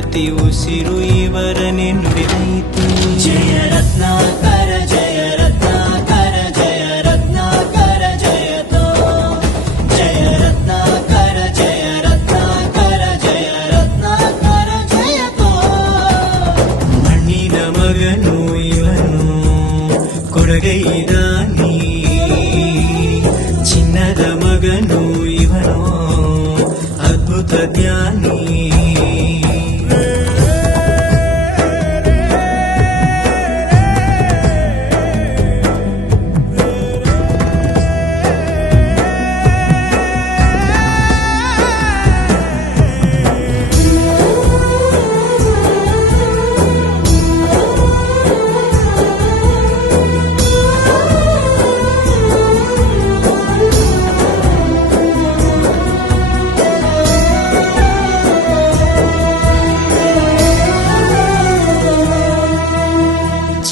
ప్రతి ఉసిరు ఇవర నిండినైతే. జయ రత్నాకర జయ రత్నాకర జయ రత్నాకర జయతో. జయ రత్నాకర జయ రత్నాకర జయ రత్నాకర జయతో మణిన చిన్నద మగను ఇవను అద్భుత జ్ఞాని.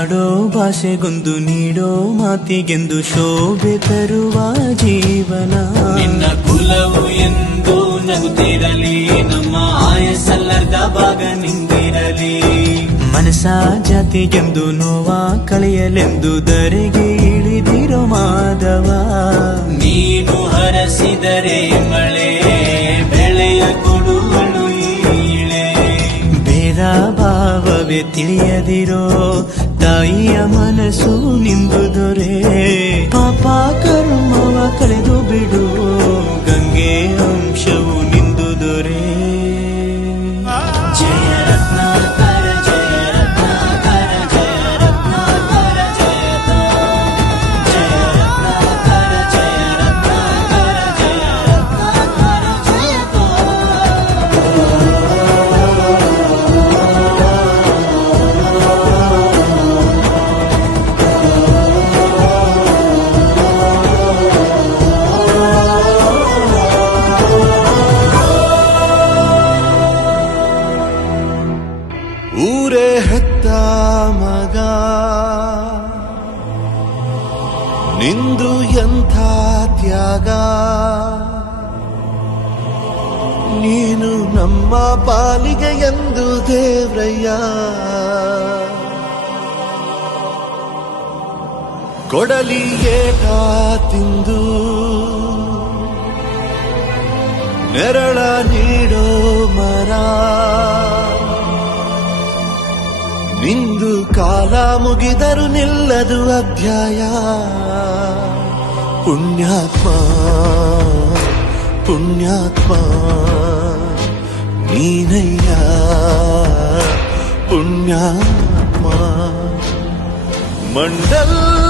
ಹಾಡೋ ಭಾಷೆಗೊಂದು ನೀಡೋ ಮಾತಿಗೆಂದು ಶೋಭೆ ತರುವ ಜೀವನ. ನಿನ್ನ ಕುಲವು ಎಂದು ನಗುತ್ತಿರಲಿ ನಮ್ಮ ಆಯಸಲ್ಲದ ಭಾಗ ನಿಂತಿರಲಿ. ಮನಸ ಜಾತಿಗೆಂದು ನೋವ ಕಳೆಯಲೆಂದು ದರೆಗೆ ಇಳಿದಿರೋ ಮಾಧವ. ನೀನು ಹರಸಿದರೆ ಮಳೆ ತಿಳಿಯದಿರೋ ತಾಯಿಯ ಮನಸ್ಸು ನಿಂದು ದೊರೆ. ಪಾಪ ಕರ್ಮವ ಕಳೆದು ಬಿಡು. ತ್ಯಾಗ. ನೀನು ನಮ್ಮ ಪಾಲಿಗೆ ಎಂದು ದೇವ್ರಯ್ಯ. ಕೊಡಲಿ ಏಟ ತಿಂದು. ನೆರಳ ನೀಡೋ ಮರ. ನಿಂದು ಕಾಲ ಮುಗಿದರು ನಿಲ್ಲದು ಅಧ್ಯಾಯ. పుణ్యాత్మా పుణ్యాత్మా నీనయ్యా పుణ్యాత్మా. మండల్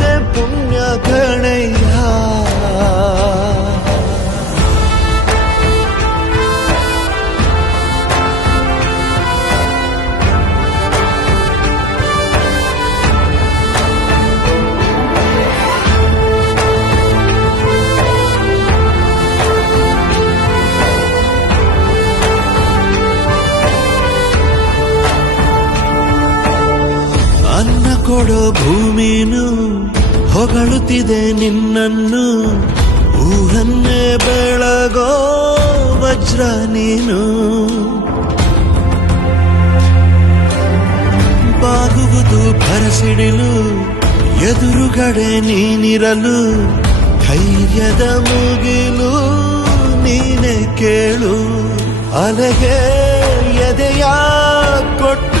ಕೊಡೋ ಭೂಮಿನು ಹೊಗಳುತ್ತಿದೆ ನಿನ್ನನ್ನು. ಊರನ್ನೇ ಬೆಳಗೋ ವಜ್ರ ನೀನು ಬಾಗುವುದು ಭರಸಿಡಿಲು, ಎದುರುಗಡೆ ನೀನಿರಲು. ಧೈರ್ಯದ ಮುಗಿಲು ನೀನೆ ಕೇಳು. ಅಲೆಗೆ ಎದೆಯ ಕೊಟ್ಟು